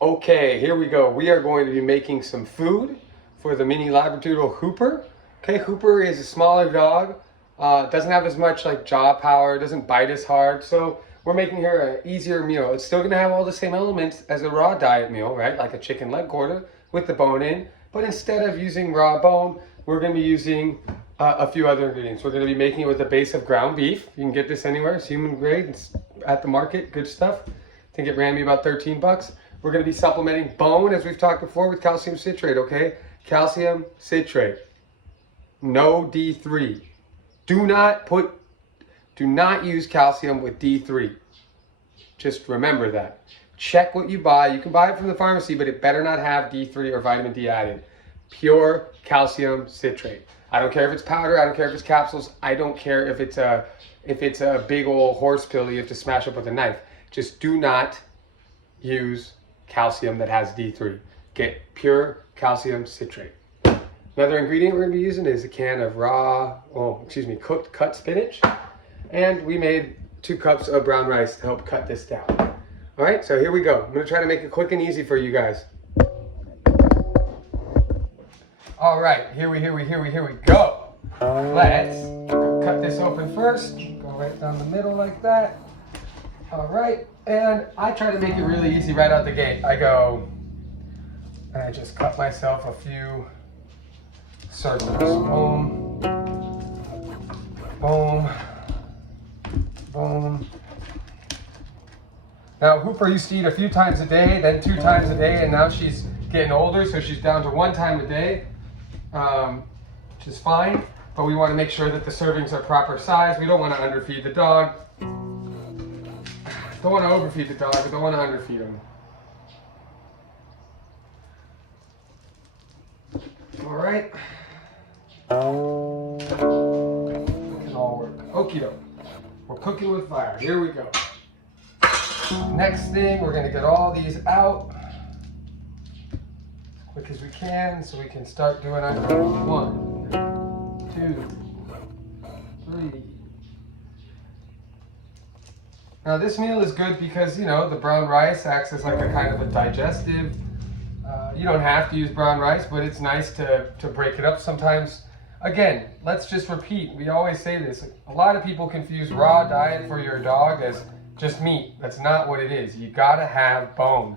Okay, here we go. We are going to be making some food for the mini Labradoodle Hooper. Okay, Hooper is a smaller dog. Doesn't have as much like jaw power, doesn't bite as hard. So we're making her an easier meal. It's still gonna have all the same elements as a raw diet meal, right? Like a chicken leg quarter with the bone in. But instead of using raw bone, we're gonna be using a few other ingredients. We're gonna be making it with a base of ground beef. You can get this anywhere. It's human grade. It's at the market. Good stuff. I think it ran me about 13 bucks. We're going to be supplementing bone, as we've talked before, with calcium citrate, okay? Calcium citrate. No D3. Do not use calcium with D3. Just remember that. Check what you buy. You can buy it from the pharmacy, but it better not have D3 or vitamin D added. Pure calcium citrate. I don't care if it's powder, I don't care if it's capsules, I don't care if it's a big old horse pill you have to smash up with a knife. Just do not use calcium that has D3. Get pure calcium citrate. Another ingredient we're going to be using is a can of cooked cut spinach. And we made 2 cups of brown rice to help cut this down. All right, so here we go. I'm going to try to make it quick and easy for you guys. All right, here we go. Let's cut this open first. Go right down the middle like that. All right, and I try to make it really easy right out the gate. I go, and I just cut myself a few circles. Boom, boom, boom. Now, Hooper used to eat a few times a day, then 2 times a day, and now she's getting older, so she's down to 1 time a day, which is fine, but we want to make sure that the servings are proper size. We don't want to underfeed the dog. Don't want to overfeed the dog, but don't want to underfeed him. All right. It can all work. Okie doke. We're cooking with fire. Here we go. Next thing, we're going to get all these out as quick as we can so we can start doing our 1, 2, 3. Now this meal is good because, you know, the brown rice acts as like a kind of a digestive. You don't have to use brown rice, but it's nice to break it up sometimes. Again, let's just repeat. We always say this. A lot of people confuse raw diet for your dog as just meat. That's not what it is. You gotta have bone.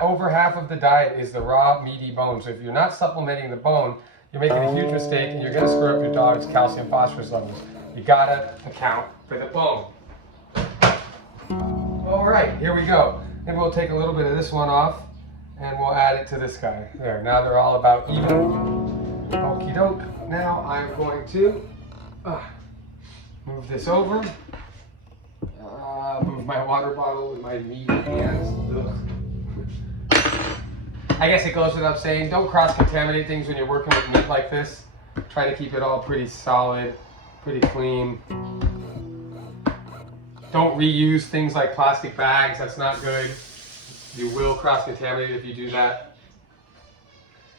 Over half of the diet is the raw, meaty bone. So if you're not supplementing the bone, you're making a huge mistake and you're gonna screw up your dog's calcium phosphorus levels. You gotta account for the bone. All right, here we go. Maybe we'll take a little bit of this one off and we'll add it to this guy. There, now they're all about even. Okie doke. Now I'm going to move this over. Move my water bottle with my meaty hands. Ugh. I guess it goes without saying, don't cross-contaminate things when you're working with meat like this. Try to keep it all pretty solid, pretty clean. Don't reuse things like plastic bags, that's not good. You will cross-contaminate if you do that.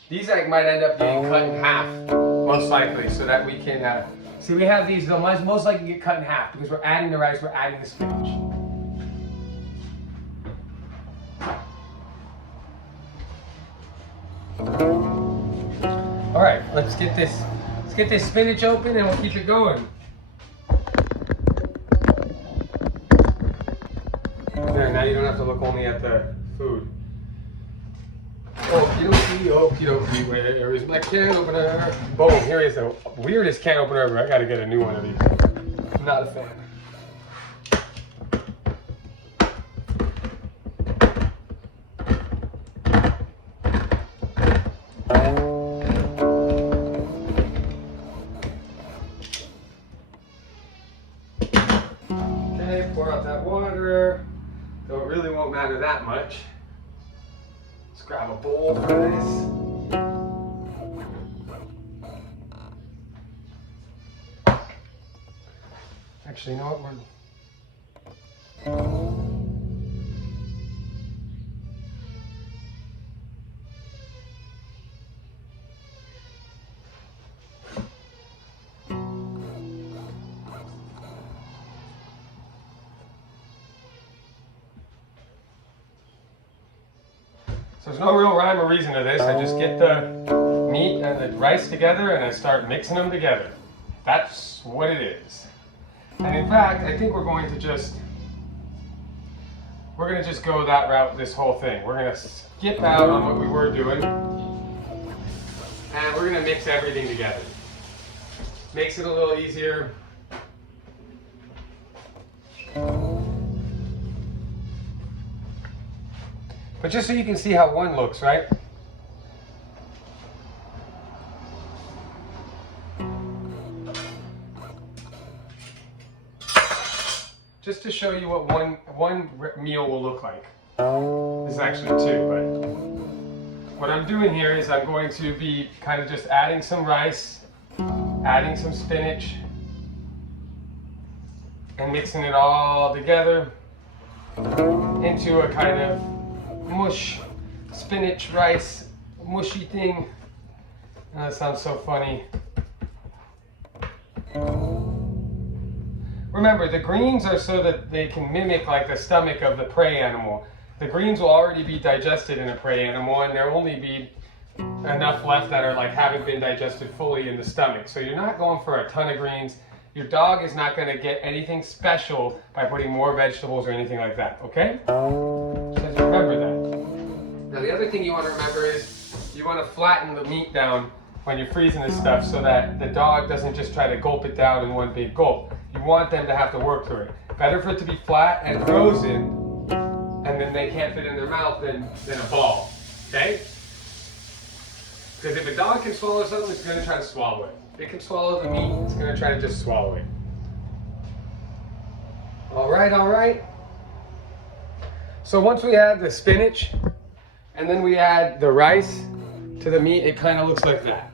These might end up getting cut in half, most likely, so that we can, see we have these, they'll most likely get cut in half because we're adding the rice, we're adding the spinach. All right, let's get this spinach open and we'll keep it going. There, now you don't have to look only at the food. Okie dokie, where is my can opener? Boom, here is the weirdest can opener ever. I gotta get a new one of these. I'm not a fan. Okay, pour out that water. Though it really won't matter that much. Let's grab a bowl for this. Actually, you know what? So there's no real rhyme or reason to this. I just get the meat and the rice together and I start mixing them together. That's what it is. And in fact, I think we're going to just go that route this whole thing. We're going to skip out on what we were doing and we're going to mix everything together. Makes it a little easier. But just so you can see how one looks, right? Just to show you what one meal will look like. This is actually two, but what I'm doing here is I'm going to be kind of just adding some rice, adding some spinach, and mixing it all together into a kind of mush, spinach, rice, mushy thing. Oh, that sounds so funny. Remember, the greens are so that they can mimic like the stomach of the prey animal. The greens will already be digested in a prey animal and there'll only be enough left that are like haven't been digested fully in the stomach. So you're not going for a ton of greens. Your dog is not going to get anything special by putting more vegetables or anything like that, okay? Just remember that. Now the other thing you want to remember is you want to flatten the meat down when you're freezing this stuff so that the dog doesn't just try to gulp it down in one big gulp. You want them to have to work through it. Better for it to be flat and frozen and then they can't fit in their mouth than a ball, okay? Because if a dog can swallow something, it's going to try to swallow it. If it can swallow the meat, it's going to try to just swallow it. All right, all right. So once we add the spinach and then we add the rice to the meat, it kind of looks like that.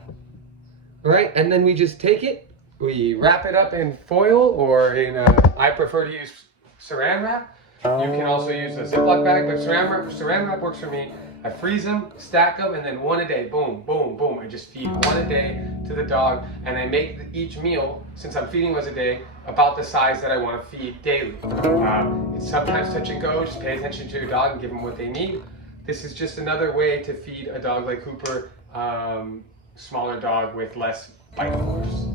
All right, and then we just take it, we wrap it up in foil or in, I prefer to use saran wrap. You can also use a Ziploc bag, but saran wrap works for me. I freeze them, stack them, and then one a day, boom, boom, boom. I just feed one a day to the dog, and I make each meal, since I'm feeding once a day, about the size that I want to feed daily. It's sometimes touch and go, just pay attention to your dog and give them what they need. This is just another way to feed a dog like Cooper, smaller dog with less bite force.